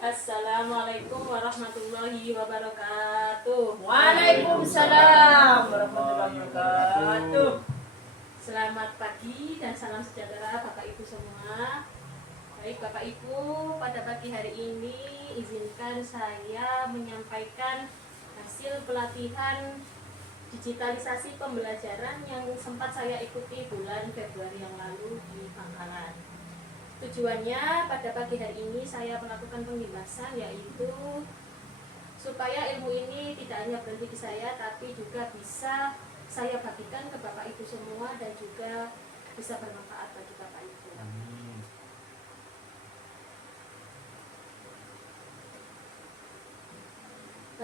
Assalamualaikum warahmatullahi wabarakatuh. Waalaikumsalam warahmatullahi wabarakatuh. Selamat pagi dan salam sejahtera Bapak Ibu semua. Baik Bapak Ibu, pada pagi hari ini izinkan saya menyampaikan hasil pelatihan digitalisasi pembelajaran yang sempat saya ikuti bulan Februari yang lalu di Bangkalan. Tujuannya pada pagi hari ini saya melakukan pembahasan, yaitu supaya ilmu ini tidak hanya berhenti di saya, tapi juga bisa saya bagikan ke Bapak Ibu semua dan juga bisa bermanfaat bagi Bapak Ibu.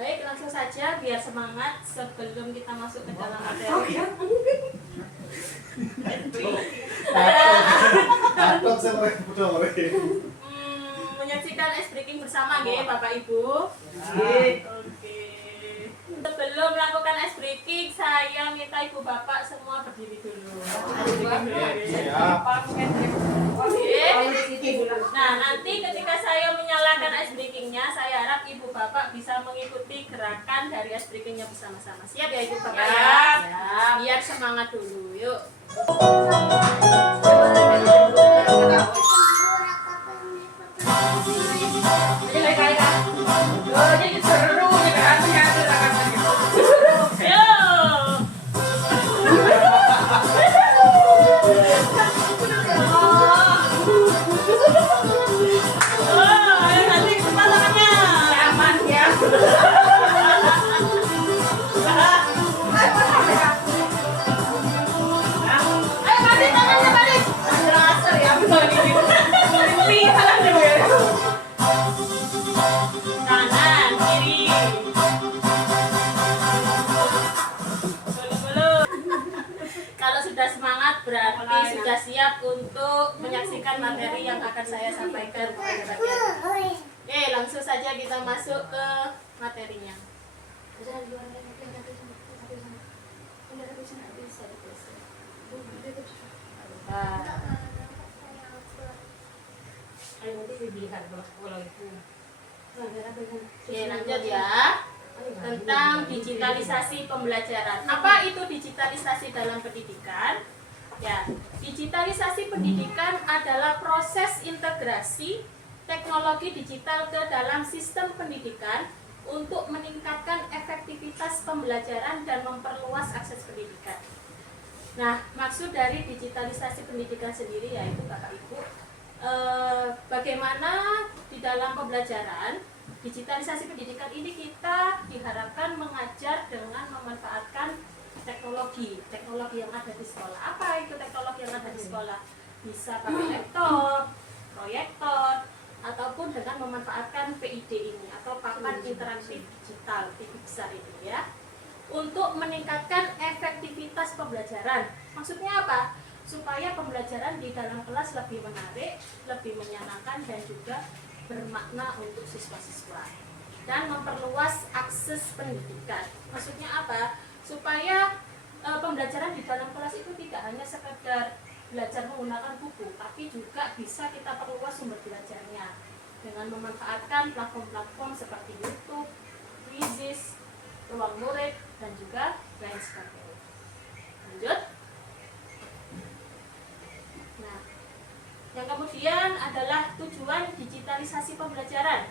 Baik, langsung saja biar semangat sebelum kita masuk ke dalam materi. Takut sama Menyaksikan ice breaking bersama nggih Bapak Ibu. Oke. Sebelum melakukan ice breaking, saya minta Ibu Bapak semua berdiri dulu. Nah, nanti ketika saya menyalakan ice breakingnya, saya harap Ibu Bapak bisa mengikuti gerakan dari ice breakingnya bersama-sama. Siap ya Ibu Bapak ya? Biar semangat dulu, yuk. Berarti sudah siap untuk menyaksikan materi yang akan saya sampaikan pada pagi hari ini. Oke, langsung saja kita masuk ke materinya. Oke, lanjut ya. Tentang digitalisasi pembelajaran. Apa itu digitalisasi dalam pendidikan? Ya, digitalisasi pendidikan adalah proses integrasi teknologi digital ke dalam sistem pendidikan untuk meningkatkan efektivitas pembelajaran dan memperluas akses pendidikan. Nah, maksud dari digitalisasi pendidikan sendiri yaitu Bapak Ibu, bagaimana di dalam pembelajaran digitalisasi pendidikan ini kita diharapkan mengajar dengan memanfaatkan teknologi yang ada di sekolah. Apa itu teknologi yang ada di sekolah? Bisa pakai laptop, proyektor, ataupun dengan memanfaatkan PID ini atau papan interaktif digital TV besar ini ya, untuk meningkatkan efektivitas pembelajaran. Maksudnya apa? Supaya pembelajaran di dalam kelas lebih menarik, lebih menyenangkan dan juga bermakna untuk siswa-siswa dan memperluas akses pendidikan. Maksudnya apa? Supaya pembelajaran di dalam kelas itu tidak hanya sekedar belajar menggunakan buku, tapi juga bisa kita perluas sumber belajarnya dengan memanfaatkan platform-platform seperti YouTube, Quizizz, Ruang Murid, dan juga lain sebagainya. Lanjut. Nah, yang kemudian adalah tujuan digitalisasi pembelajaran.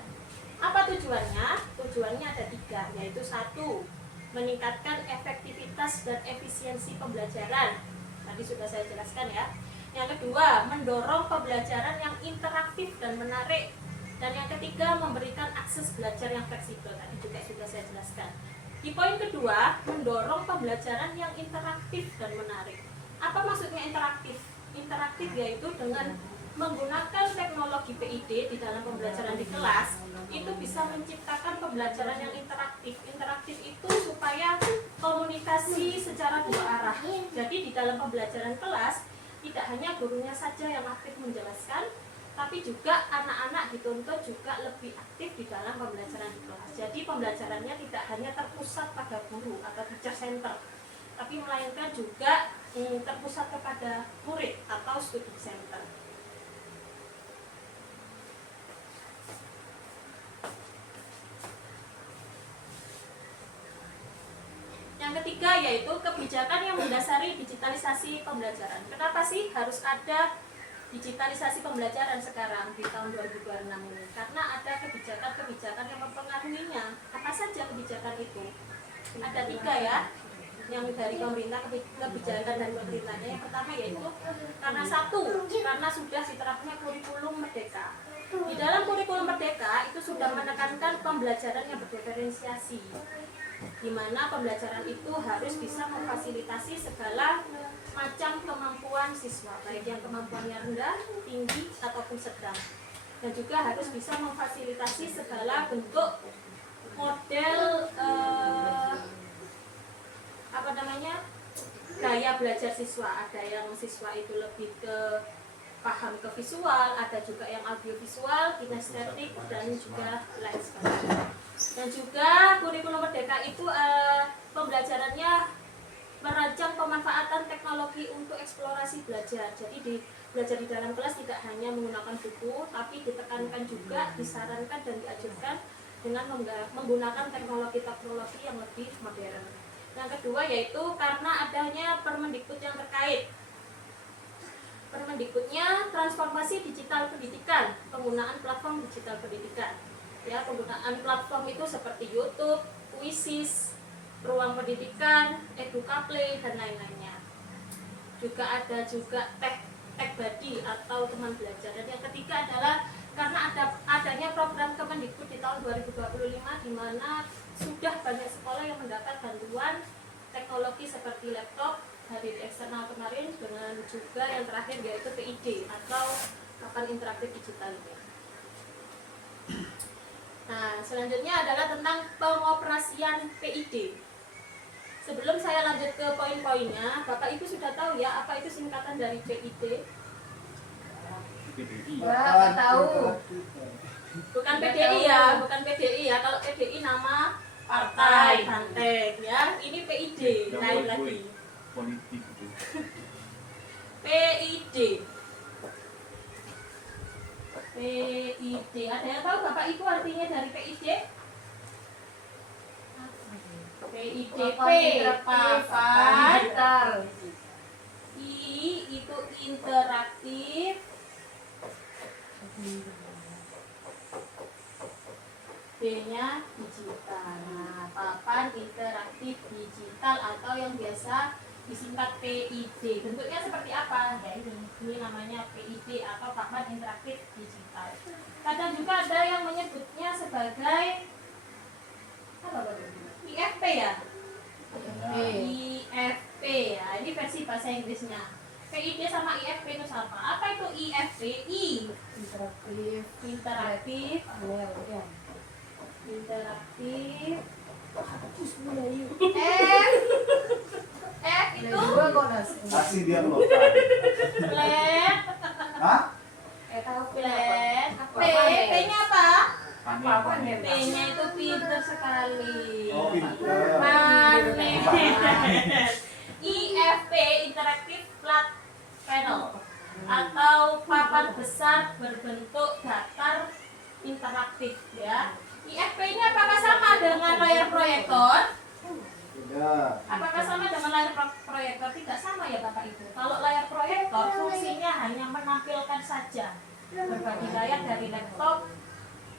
Apa tujuannya? Tujuannya ada 3, yaitu 1, meningkatkan efektivitas dan efisiensi pembelajaran. Tadi sudah saya jelaskan ya. Yang kedua, mendorong pembelajaran yang interaktif dan menarik. Dan yang ketiga, memberikan akses belajar yang fleksibel. Tadi juga sudah saya jelaskan. Di poin kedua, mendorong pembelajaran yang interaktif dan menarik. Apa maksudnya interaktif? Interaktif yaitu dengan menggunakan teknologi PID di dalam pembelajaran di kelas, itu bisa menciptakan pembelajaran yang interaktif. Interaktif itu supaya komunikasi secara 2 arah. Jadi di dalam pembelajaran kelas, tidak hanya gurunya saja yang aktif menjelaskan, tapi juga anak-anak dituntut juga lebih aktif di dalam pembelajaran di kelas. Jadi pembelajarannya tidak hanya terpusat pada guru atau teacher center, tapi melainkan juga terpusat kepada murid atau student center. Yang ketiga yaitu kebijakan yang mendasari digitalisasi pembelajaran. Kenapa sih harus ada digitalisasi pembelajaran sekarang di tahun 2026 ini? Karena ada kebijakan-kebijakan yang mempengaruhinya. Apa saja kebijakan itu? Ada 3 ya, yang dari pemerintah, kebijakan dari pemerintahnya. Yang pertama yaitu karena sudah diterapkannya kurikulum merdeka. Di dalam kurikulum merdeka itu sudah menekankan pembelajaran yang berdiferensiasi, di mana pembelajaran itu harus bisa memfasilitasi segala macam kemampuan siswa, baik yang kemampuannya rendah, tinggi, ataupun sedang. Dan juga harus bisa memfasilitasi segala bentuk model gaya belajar siswa. Ada yang siswa itu lebih ke paham ke visual, ada juga yang audiovisual, kinestetik, dan juga lain sebagainya. Dan juga kurikulum merdeka itu pembelajarannya merancang pemanfaatan teknologi untuk eksplorasi belajar. Jadi belajar di dalam kelas tidak hanya menggunakan buku, tapi ditekankan juga, disarankan dan diajarkan dengan menggunakan teknologi yang lebih modern. Yang kedua yaitu karena adanya Permendikbud yang terkait. Permendikbudnya transformasi digital pendidikan, penggunaan platform digital pendidikan. Ya, penggunaan platform itu seperti YouTube, Quizzes, Ruang Pendidikan, Edukaplay, dan lain-lainnya. Juga ada Tech Buddy atau teman belajar. Dan yang ketiga adalah karena adanya program Kemendikbud di tahun 2025 di mana sudah banyak sekolah yang mendapat bantuan teknologi seperti laptop dari eksternal kemarin, dengan juga yang terakhir yaitu PID atau papan interaktif digital ini. Nah, selanjutnya adalah tentang pengoperasian PID. Sebelum saya lanjut ke poin-poinnya, Bapak Ibu sudah tahu ya apa itu singkatan dari PID? Nggak tahu. Bukan PDI ya, bukan PDI ya. Kalau PDI nama partai, Banteng ya. Ini PID, lain lagi. Politik itu. PID. PID. Ada yang tahu Bapak Ibu artinya dari PID? PID, P papan, I itu interaktif, D-nya digital. Nah, papan interaktif digital atau yang biasa disingkat PID. Bentuknya seperti apa? Ya ini namanya PID atau papan interaktif digital. Kadang juga ada yang menyebutnya sebagai apa IFP ya? IFP ya. Ini versi bahasa Inggrisnya. PID sama IFP itu sama. Apa itu IFP? I interaktif F itu Kasih dia loh. flat. Hah? Flat. P-nya apa? Panen. P-nya itu pinter sekali. Oh, pinter. Panen. IFP interaktif flat panel atau papan besar berbentuk datar interaktif ya. IFP ini apakah sama dengan layar proyektor? Tidak. Apakah sama dengan layar proyektor? Tidak sama ya Bapak Ibu. Kalau layar proyektor fungsinya hanya menampilkan saja berbagi layar dari laptop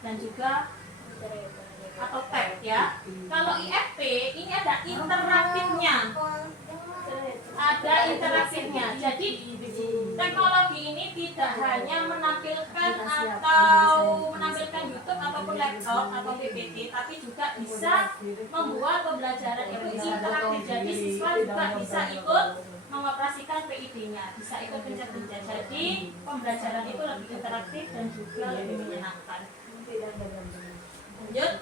dan juga atau tab ya. Kalau IFP ini ada interaktifnya. Ada interaktifnya. Jadi teknologi ini tidak hanya menampilkan YouTube ataupun laptop atau PPT, tapi juga bisa membuat pembelajaran itu interaktif. Jadi siswa juga bisa ikut mengoperasikan PID-nya, bisa ikut pencet-pencet. Jadi pembelajaran itu lebih interaktif dan juga lebih menyenangkan. Lanjut.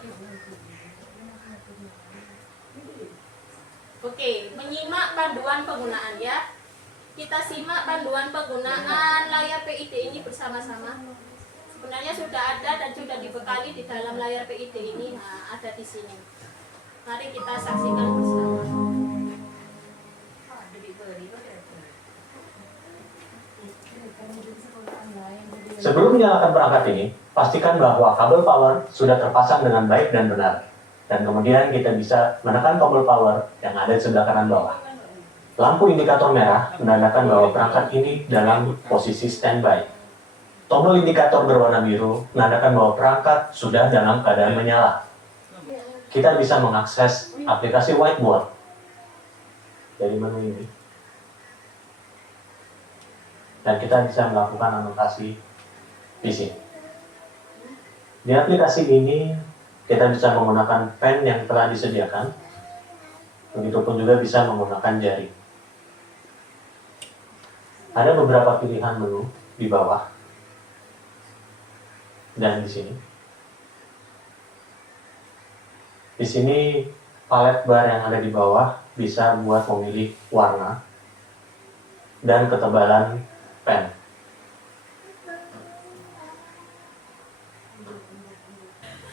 Oke, menyimak panduan penggunaan ya. Kita simak panduan penggunaan layar PID ini bersama-sama. Sebenarnya sudah ada dan sudah dibekali di dalam layar PID ini. Nah, ada di sini. Mari kita saksikan bersama. Sebelum menyalakan perangkat ini, pastikan bahwa kabel power sudah terpasang dengan baik dan benar. Dan kemudian kita bisa menekan tombol power yang ada di sebelah kanan bawah. Lampu indikator merah menandakan bahwa perangkat ini dalam posisi standby. Tombol indikator berwarna biru menandakan bahwa perangkat sudah dalam keadaan menyala. Kita bisa mengakses aplikasi whiteboard dari menu ini. Dan kita bisa melakukan anotasi di sini. Di aplikasi ini, kita bisa menggunakan pen yang telah disediakan. Begitupun juga bisa menggunakan jari. Ada beberapa pilihan menu di bawah dan di sini. Di sini palet bar yang ada di bawah bisa buat memilih warna dan ketebalan pen.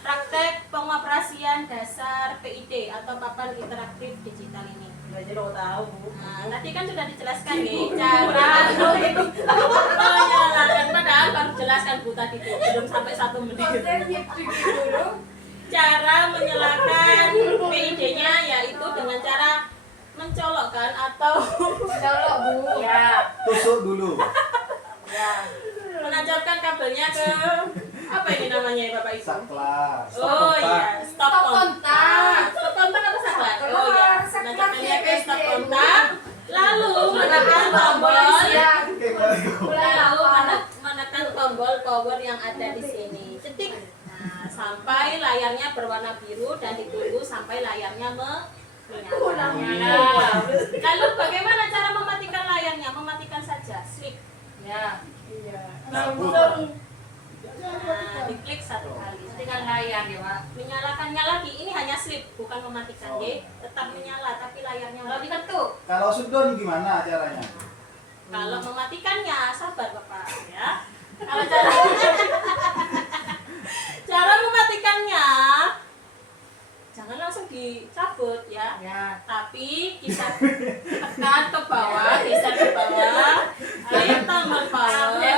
Praktek pengoperasian dasar PID atau papan interaktif digital ini. Belajar lo tahu. Nah, tadi kan sudah dijelaskan nih cara menyalakan, padahal baru jelaskan Bu tadi tuh, belum sampai 1 menit. Cara menyalakan PID-nya yaitu dengan cara mencolokkan atau Colok Bu. Ya. Tusuk dulu. Ya. menancapkan kabelnya ke apa ini namanya ya Bapak Ibu? Saklar. Oh iya, stop kontak. Stop kontak apa saklar? Oh iya, menancapkannya ke stop kontak. Lalu menekan tombol. Lalu menekan tombol power yang ada di sini. Cetik. Nah, sampai layarnya berwarna biru dan ditunggu sampai layarnya menyala. Lalu bagaimana cara mematikan layarnya? Mematikan saja, sleep. Ya. Langsung. Nah, diklik 1 kali. Dengan layar ya Pak. Menyalakannya lagi. Ini hanya sleep, bukan mematikan. Ya, tetap menyala, tapi layarnya Kalau diketuk. Kalau shutdown gimana caranya? Kalau mematikannya, sabar Bapak ya. Kalau cara cara mematikannya, jangan langsung dicabut ya. Ya. Tapi kita tekan ke bawah, geser ke bawah, klik tombol power, ya,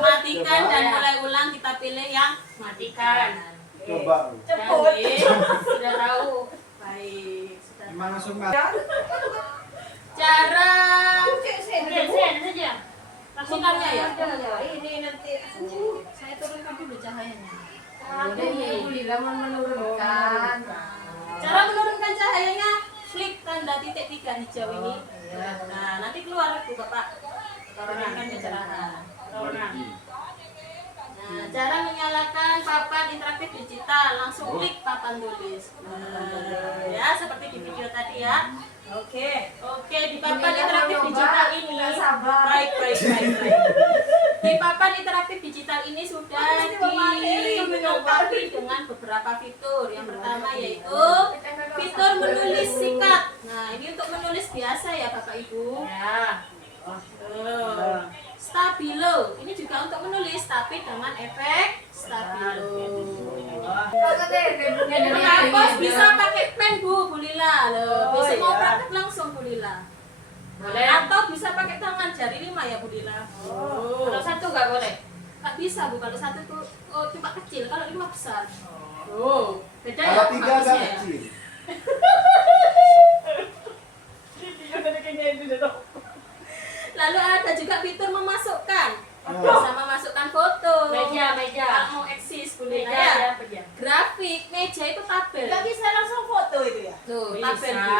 matikan dan mulai ulang. Kita pilih yang matikan. Coba. Bu. Jadi, Sudah tahu. baik. Sudah. Emang langsung Cara Sen saja. langsungkannya ya. Ini nanti. Saya turunkan dulu cahayanya. Alhamdulillah menurunkan. Cara menurunkan cahayanya, klik tanda titik 3 hijau ini. Ya. Nah, nanti keluar Bu Bapak. Turunkan kecerahan. Nah, cara menyalakan papan interaktif digital, langsung klik papan tulis. Nah, ya, seperti di video tadi ya. Oke, di papan interaktif digital ini. Baik. Di papan interaktif digital ini sudah dilengkapi dengan beberapa fitur. Yang pertama yaitu fitur menulis singkat. Nah, ini untuk menulis biasa ya Bapak Ibu. Ya. Stabilo, ini juga untuk menulis tapi dengan efek stabilo. Menghapus bisa pakai pen Bu Lila. Loh, besok mau praktek langsung Bu Lila. Boleh. Atau bisa pakai tangan jari 5 ya Bu Lila. Kalau satu nggak boleh. Nggak bisa Bu, kalau 1 tuh cuma kecil, kalau 5 besar. Beda ya Kalau 3 agak hapusnya ya? kecil. Lalu ada juga fitur memasukkan. Bisa memasukkan foto. Meja. Kalau mau eksis Bu Lila Meja. ya. Grafik, meja itu tabel. Nggak bisa langsung foto itu ya? Tuh, Bisa. tabel Bu.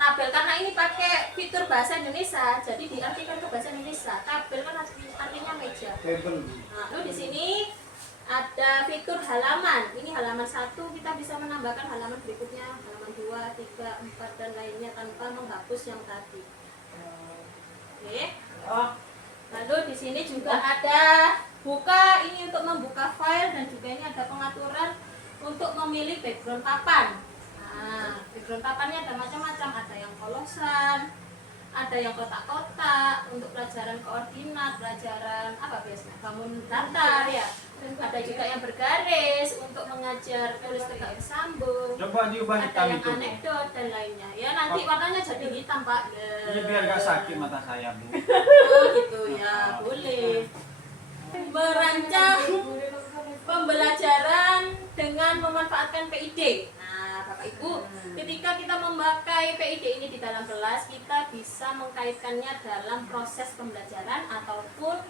Tabel karena ini pakai fitur bahasa Indonesia, jadi diartikan ke bahasa Indonesia. Tabel kan artinya meja. Table. Nah, lalu di sini ada fitur halaman. Ini halaman 1, kita bisa menambahkan halaman berikutnya, halaman 2, 3, 4 dan lainnya tanpa menghapus yang tadi. Oke. Lalu di sini juga ada buka, ini untuk membuka file, dan juga ini ada pengaturan untuk memilih background papan. Nah, background papannya ada macam-macam, ada yang polosan, ada yang kotak-kotak untuk pelajaran koordinat, pelajaran apa biasanya bangun datar ya. Ada juga yang bergaris untuk mengajar tulis tegak bersambung. Coba diubah Ada hitam yang itu. anekdot dan lainnya. Ya nanti warnanya jadi hitam Pak. Ini biar gak sakit mata saya, Bu. Oh gitu ya, boleh. Merancang pembelajaran dengan memanfaatkan PID. Nah, Bapak Ibu, ketika kita memakai PID ini di dalam kelas, kita bisa mengkaitkannya dalam proses pembelajaran ataupun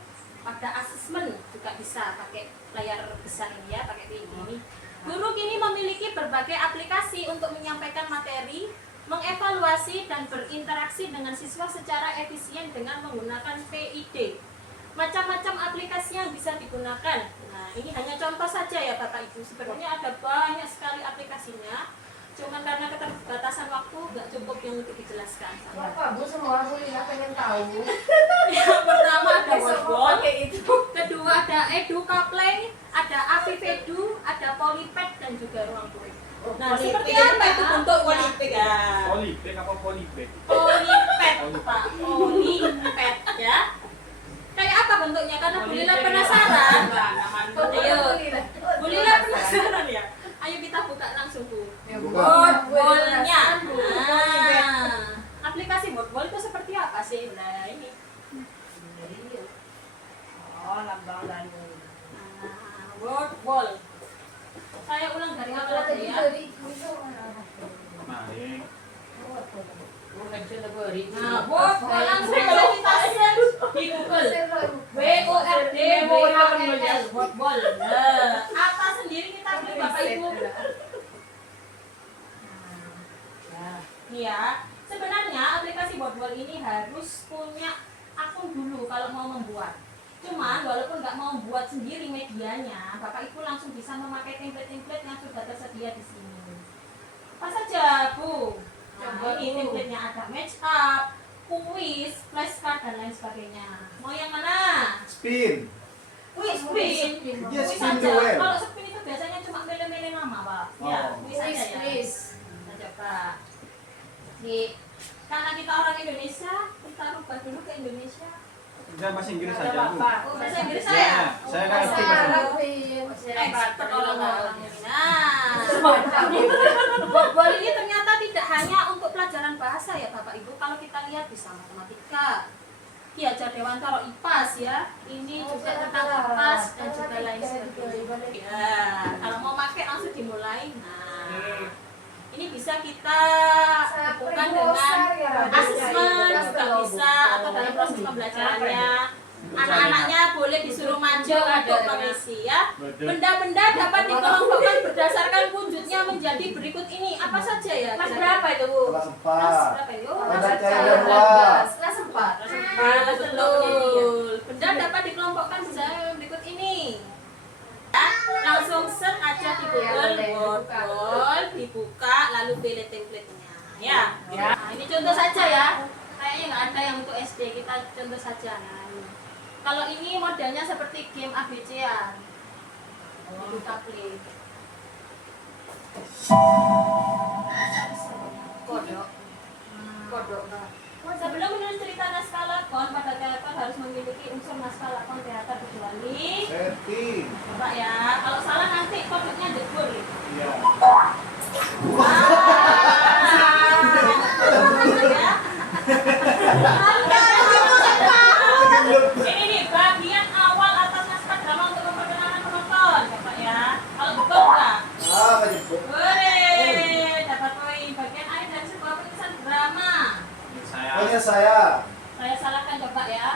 pada asesmen juga bisa pakai layar besar ini ya, pakai PID ini. Guru kini memiliki berbagai aplikasi untuk menyampaikan materi, mengevaluasi dan berinteraksi dengan siswa secara efisien dengan menggunakan PID. Macam-macam aplikasi yang bisa digunakan. Nah, ini hanya contoh saja ya Bapak Ibu. Sebenarnya ada banyak sekali aplikasinya. Cuman karena keterbatasan waktu nggak cukup yang untuk dijelaskan. Bapak, Bu, semua kuliah pengen tahu. Yang pertama ada Semua Wordwall, pakai itu. kedua ada EduCaplay, ada Avivedu, ada Polypad dan juga Ruang Guru. Nah, Polypad seperti itu apa itu bentuknya? Polypad ya. Polipek apa polipek? Polypad, Pak. Polypad ya. Kayak apa bentuknya? Karena Bu Lila penasaran. Ayo, Bu Lila penasaran ya. Ayo kita buka langsung Bu. Wordwall-nya. Nah, aplikasi Wordwall itu seperti apa sih? Nah, ini. Oh, lambang dan Nah, Wordwall. Saya ulang dari awal aja ya. Kemarin. Nah, Wordwall langsung aja kita search di Google. WORDWALL, Wordwall. Nah, apa sendiri kita beli Bapak Ibu? Nih ya, sebenarnya aplikasi Wordwall ini harus punya akun dulu kalau mau membuat. Cuman walaupun nggak mau buat sendiri medianya, Bapak Ibu langsung bisa memakai template-template yang sudah tersedia di sini. Apa saja, Bu? Nah, ini template-nya ada match up, kuis, flashcard dan lain sebagainya. Mau yang mana? Spin. Spin. Yes, Kuis spin the aja. wheel. Kalau spin itu biasanya cuma milih-milih nama, Pak. Ya, Oh. kuis aja ya. Kita coba. Karena kita orang Indonesia, kita rubah dulu ke Indonesia. Udah bahasa Inggris saja, Bu. Oh, bahasa Inggris saya. Saya nggak ngerti bahasa Inggris. Expert orang-orang ini. Nah, Wordwall ini ternyata tidak hanya untuk pelajaran bahasa ya Bapak Ibu. Kalau kita lihat bisa matematika, Ki Hajar Dewantara IPAS ya. Ini juga tentang IPAS dan juga lain sebagainya. Ya, kalau mau pakai langsung dimulai. Nah, ini bisa kita hubungkan dengan asesmen juga bisa atau dalam proses pembelajarannya. Anak-anaknya boleh disuruh maju untuk mengisi ya. Benda-benda dapat dikelompokkan berdasarkan wujudnya menjadi berikut ini. Apa saja ya? Kelas berapa itu, Bu? Kelas Kelas 4. berapa itu? Pada cairan luar. Kelas 4. Betul. Benda dapat dikelompokkan berdasarkan berikut ini. Ya, langsung search aja di Google Wordwall, dibuka lalu pilih template-nya ya. Nah, ini contoh saja ya. Kayaknya nggak ada yang untuk SD, kita contoh saja. Nah, ini. Kalau ini modelnya seperti game ABC-an. Kita play. Kodok. Kodok. Sebelum menulis cerita naskah lakon, pada teater harus memiliki unsur naskah lakon teater kecuali. Setting. Coba ya, kalau salah nanti kodoknya jebur. Iya. Ini nih bagian awal atas naskah drama untuk memperkenalkan penonton, Bapak ya. Kalau betul enggak? Ah, kejebuk. Boleh, dapat poin. Bagian akhir dari sebuah penulisan drama. Pokoknya saya. Saya salahkan coba ya.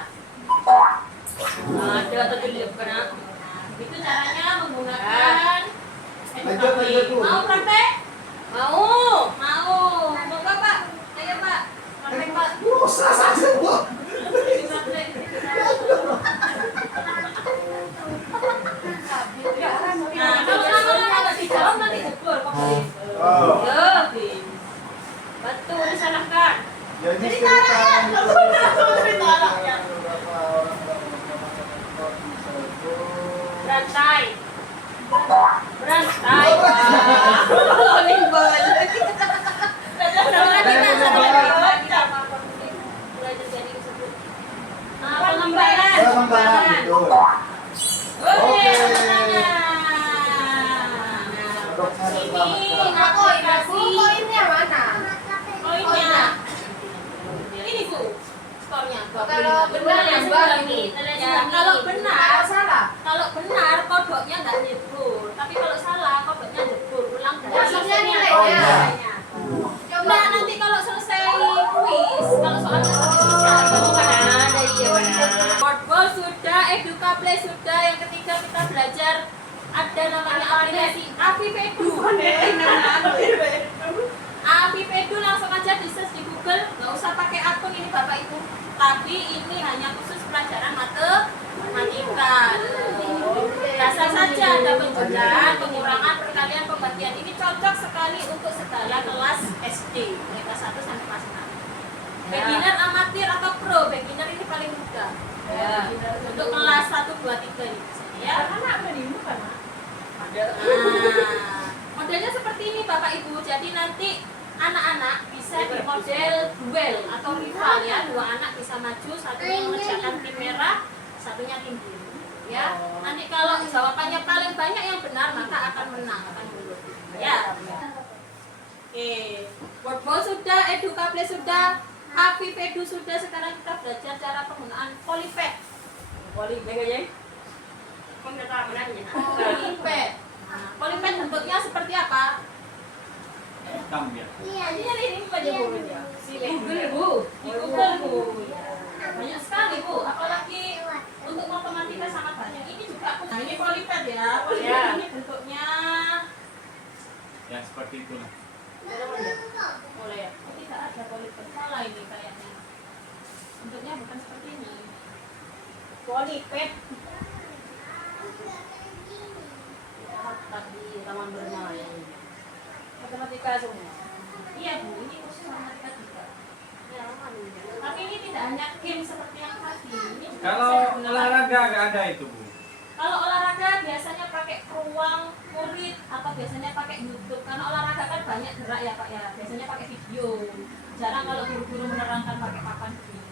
Ada atau tidak pernah? Itu caranya menggunakan. Lanjut, Bu. Mau praktek? Mau. Mau. Mau Pak? Ayo Pak. Praktek Pak. Dosa saja, Bu. Praktek. Nah, kalau nggak dijawab nanti jebur kok. Oh. Lebih. Betul disalahkan. Jadi cerita anaknya. Cerita anaknya. Berantai. Berantai. Rolling ball. Pengembangan. Pengembangan, betul. Oke. Dokter Ini selamat. aplikasi Koinnya mana? koinnya. Ini Bu, skornya. Kalau benar nambah ini. Ya, kalau benar, Kalau salah. kalau benar kodoknya nggak nyebur, tapi kalau salah kodoknya nyebur. Ulang Nilainya, maksudnya. nilainya. Coba Nah, nanti kalau selesai kuis, kalau soalnya selesai, kamu kan ada iya benar. Wordball sudah, Edukaplay sudah. Yang ketiga kita belajar ada namanya aplikasi Avipedu. Avipedu langsung aja di search di Google, nggak usah pakai akun ini Bapak Ibu. Tapi ini hanya khusus pelajaran matematika. Dasar saja ada penjumlahan, pengurangan, perkalian, pembagian. Ini cocok sekali untuk segala kelas SD, mulai kelas 1 sampai kelas 6. Beginner, amatir atau pro? Beginner ini paling mudah. Ya. Untuk kelas 1, 2, 3 ini misalnya, ya. Anak beribu kan, Mak? Nah, modelnya seperti ini Bapak Ibu. Jadi nanti anak-anak bisa di model duel atau rival ya. Dua anak bisa maju, satunya mengerjakan tim merah, satunya tim biru. Ya, nanti kalau jawabannya paling banyak yang benar maka akan menang, akan unggul. Ya. Oke, Wordball sudah, Edukaplay sudah, Avipedu sudah. Sekarang kita belajar cara penggunaan Polypad. Polipad aja. Kau nggak tahu menanya. Polypad. Nah, Polypad bentuknya seperti apa? Hitam dia. Ini aja Bu. Google Bu. Di Google Bu. Banyak sekali Bu, apalagi untuk matematika sangat banyak. Ini juga aku. Nah, ini Polypad ya. Polypad Ya. ini bentuknya Ya seperti itulah. boleh ya. Oh, tidak ada Polypad. Salah ini kayaknya. Bentuknya bukan seperti ini. Polypad. Tadi taman bermain. Matematika semua. Iya Bu, ini khusus matematika juga. Tapi ini tidak hanya game seperti yang tadi. Ini juga Kalau bisa digunakan. olahraga nggak ada itu Bu. Kalau olahraga biasanya pakai ruang murid atau biasanya pakai YouTube. Karena olahraga kan banyak gerak ya Pak ya. Biasanya pakai video. Jarang kalau guru-guru menerangkan pakai papan begini.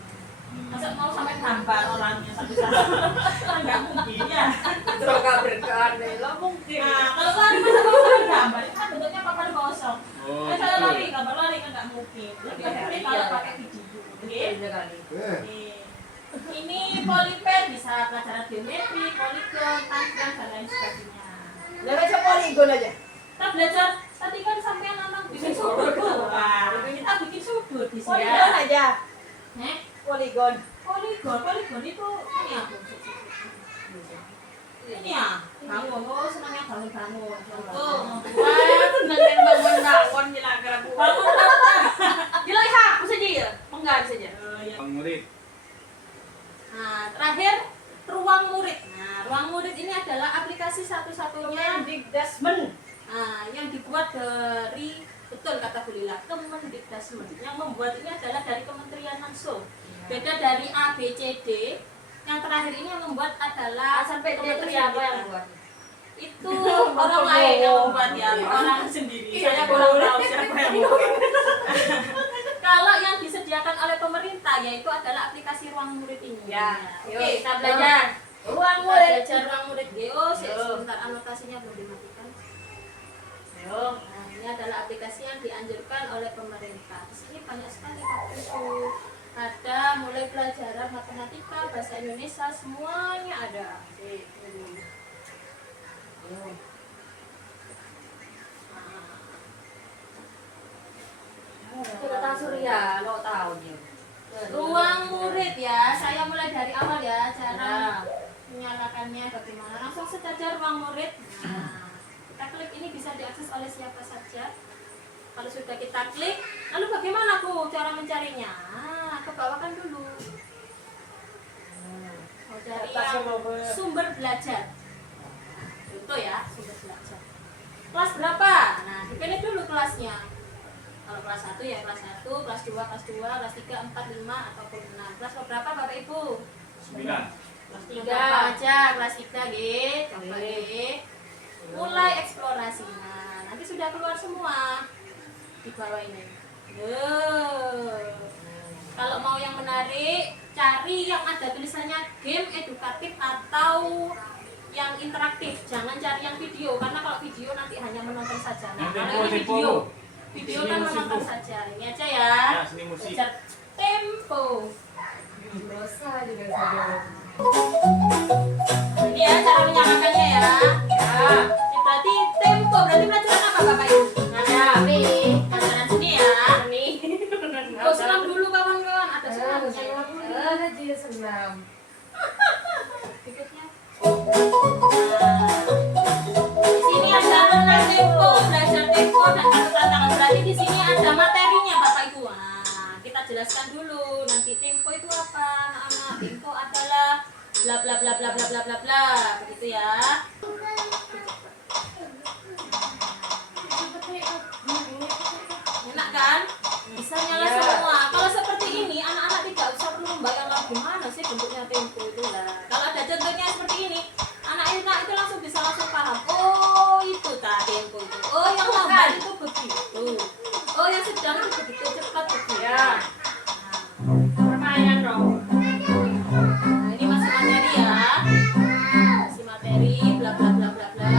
Masa mau sampai gambar orangnya satu-satu? Kan nggak mungkin ya. Semoga berkah lah mungkin. Nah, kalau lari masa mau sampai gambar, itu kan bentuknya papan kosong. Oh, Kan kalau gitu. lari, gambar lari kan nggak mungkin. Lebih efektif kalau pakai video. Oke? sekali. Nih. Ini Polypad bisa pelajaran geometri, poligon, tanggal dan lain sebagainya. Udah baca poligon aja. Kita belajar tadi kan sampai anak bikin sudut tuh. Wah, kita bikin sudut di sini. Poligon aja. Nih, Poligon. poligon itu ini aku. Ini ya, bangun. Oh, senangnya bangun-bangun. Contoh, membuat Bangun bilang kerabu. bangun bangun. Dilihat aku saja ya, penggan saja. Bang murid. Nah, terakhir ruang murid. Nah, ruang murid ini adalah aplikasi satu-satunya Kemendikbudmen. yang dibuat dari betul kata Bu Lila, Kemendikbudmen. Yang membuat ini adalah dari kementerian langsung. Beda dari A, B, C, D. Yang terakhir ini yang membuat adalah Sampai dia kementerian apa yang kita. buat? Itu orang lain yang membuat ya, orang sendiri. Saya kurang tahu siapa yang membuat. Kalau yang disediakan oleh pemerintah yaitu adalah aplikasi ruang murid ini. Ya, yuk, Oke, kita belajar. Ruang murid. Belajar ruang murid Geo. Sebentar anotasinya belum dimatikan. Ayo. Nah, ini adalah aplikasi yang dianjurkan oleh pemerintah. Di sini banyak sekali buku. Ada mulai pelajaran matematika, bahasa Indonesia, semuanya ada. Kita tahu Surya, lo tahu dia. Ruang murid ya, saya mulai dari awal ya, cara Nah. menyalakannya bagaimana. Langsung saja ruang murid. Nah, kita klik ini bisa diakses oleh siapa saja. Kalau sudah kita klik, lalu bagaimana Bu cara mencarinya? Nah, ke bawah kan dulu. Mau cari yang sumber belajar. Contoh ya, sumber belajar. Kelas berapa? Nah, dipilih dulu kelasnya. Kalau kelas 1 ya kelas 1, kelas 2, kelas 2, kelas 3, 4, 5, ataupun 6. Kelas berapa Bapak Ibu? 9. Kelas 3 aja, kelas 3 G, coba G. Mulai eksplorasi. Nah, nanti sudah keluar semua di bawah ini. Kalau mau yang menarik, cari yang ada tulisannya game edukatif atau yang interaktif. Jangan cari yang video, karena kalau video nanti hanya menonton saja. Nah, kalau ini video, video kan menonton saja. Ini aja ya. Ya, seni musik. Belajar tempo. Dosa juga saja. Ini ya cara menyalakannya ya. Ya. Ini berarti tempo. Berarti pelajaran apa Bapak Ibu? Nah, jelaskan dulu. Nanti Tempo itu apa, anak-anak? Tempo adalah bla bla bla bla bla bla bla bla, begitu ya. Enak kan? Bisa nyala semua. Kalau seperti ini, anak-anak tidak usah perlu membayangkan gimana sih bentuknya Tempo itu lah. Kalau ada contohnya seperti ini, anak-anak itu langsung bisa langsung paham. Oh itu tak Tempo itu. Oh yang lambat itu begitu. Oh yang sedang itu begitu cepat begitu. Ya. Permainan dong. Nah, ini masih materi ya. Masih materi bla bla bla bla bla.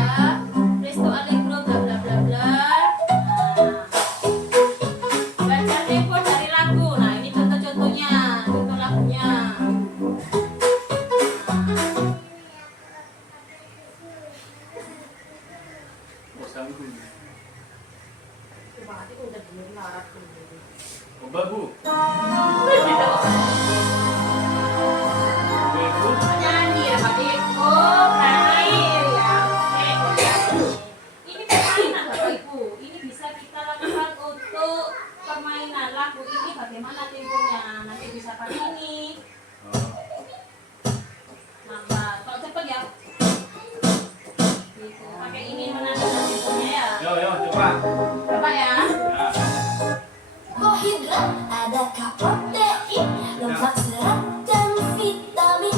Presto allegro bla bla bla bla. Nah. Baca tempo dari lagu. Nah, ini contoh-contohnya, contoh lagunya. Sanggung. Cuma hati udah bener larat tuh. Oba bu. Bu. Nyanyi ya, Pak Ibu. Main ya. Ini permainan Bapak Ibu. Ini bisa kita lakukan untuk permainan lagu ini bagaimana temponya. Nanti bisa pakai ini. Mantap. Kalau cepet ya. Gitu. Pakai ini menandakan temponya ya. Yo coba. Bapak ya. Ya. Karbohidrat, adakah protein, lemak, serat, dan vitamin.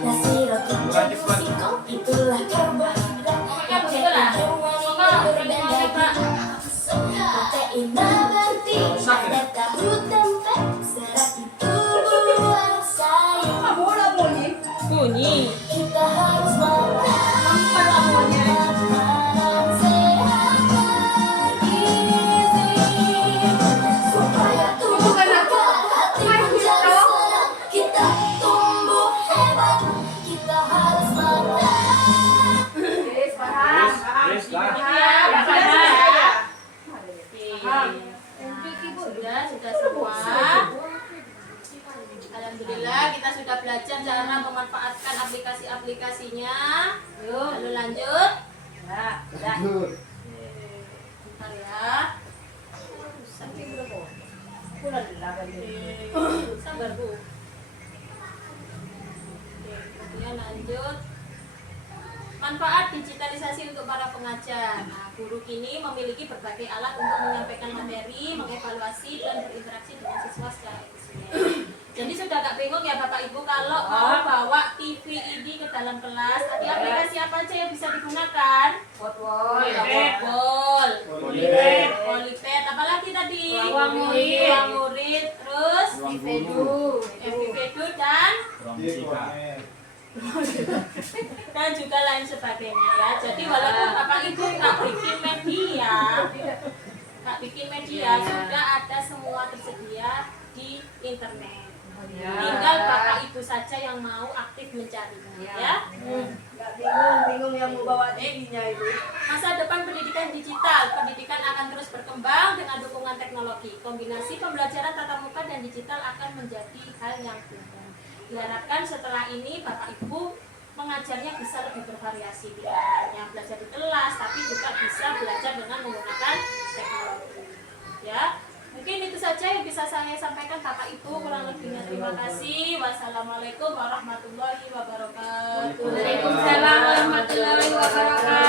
Nasi, roti, jagung, singkong, itulah karbohidrat. Pokoknya begitu lah. Mama, Telur dan daging. Protein nabati, ada tahu tempe, serat itu buah sayur. Kamu udah bunyi. Bunyi. Kita harus makan makanan sehat bergizi supaya tubuh kita, hati menjadi senang. Kita tumbuh hebat. Kita harus makan. Yes, paham. Yes lah. Ya, Bapak Paham. ya. Paham. Sudah semua. Alhamdulillah kita sudah belajar cara memanfaatkan aplikasi-aplikasinya. Yuk. Lalu lanjut. Ya, udah. Lanjut. Bentar ya. Saking berapa? Udah delapan ini. Sabar Bu. Oke, kemudian lanjut. Manfaat digitalisasi untuk para pengajar. Nah, guru kini memiliki berbagai alat untuk menyampaikan materi, mengevaluasi, dan berinteraksi dengan siswa secara efisien. Jadi sudah gak bingung ya Bapak Ibu kalau mau bawa TV ini ke dalam kelas, nanti aplikasi apa aja yang bisa digunakan? Botol. Bol, Polipet. Polipet, apalagi tadi? Ruang murid. Ruang murid, terus Ruang guru. FVPedu dan Ruang Di fisika. komet. dan juga lain sebagainya ya. Jadi walaupun Bapak Ibu nggak bikin media, sudah ada semua tersedia di internet. Tinggal Bapak Ibu saja yang mau aktif mencarinya ya. Nggak bingung yang mau bawa TV-nya itu. Masa depan pendidikan digital, pendidikan akan terus berkembang dengan dukungan teknologi. Kombinasi pembelajaran tatap muka dan digital akan menjadi hal yang umum. Diharapkan setelah ini Bapak Ibu mengajarnya bisa lebih bervariasi, tidak hanya belajar di kelas, tapi juga bisa belajar dengan menggunakan teknologi. Ya, mungkin itu saja yang bisa saya sampaikan Bapak Ibu. Kurang lebihnya terima kasih. Wassalamualaikum warahmatullahi wabarakatuh. Waalaikumsalam warahmatullahi wabarakatuh.